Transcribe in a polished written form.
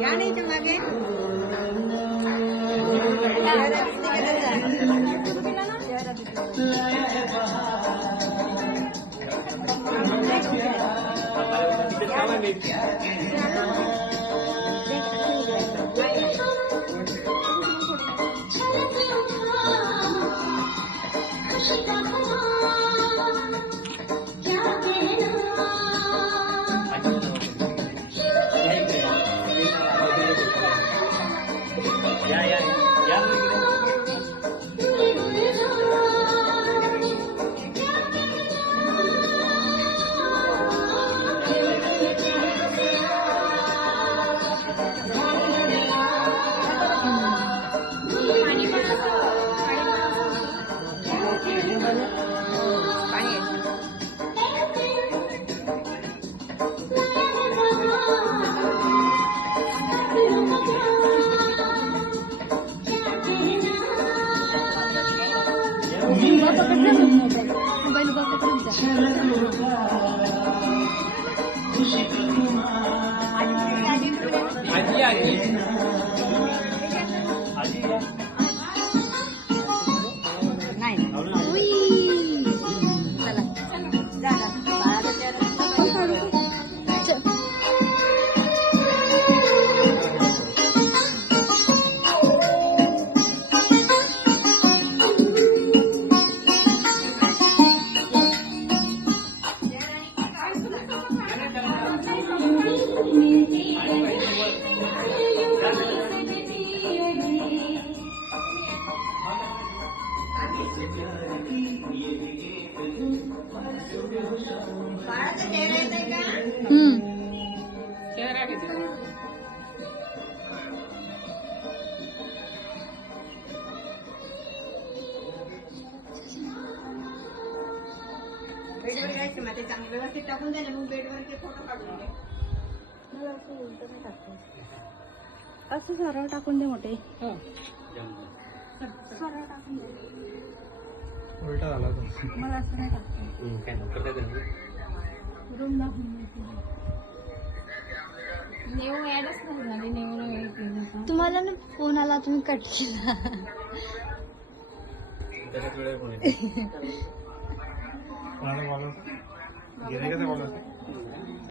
या नाही तर मागे मोबाईल बेडवर घ्यायचं मग ते चांगलं व्यवस्थित टाकून द्या मग बेडवर ते फोटो काढून घ्या. मला असं उलट नाही टाकतो, असं सरळ टाकून दे मोठे. सरळ टाकून दे. उलटा झाला तो. मला असं नाही टाकतो. रूम दाखवून नेऊ ऍडच नाही झाली. नेऊला वेळ केला तुम्हाला ना फोन आला तुम्ही कट केला. त्याच्यात वेळ कोणी कोणाला बोलवतो? गिरायकाचं बोलवतो.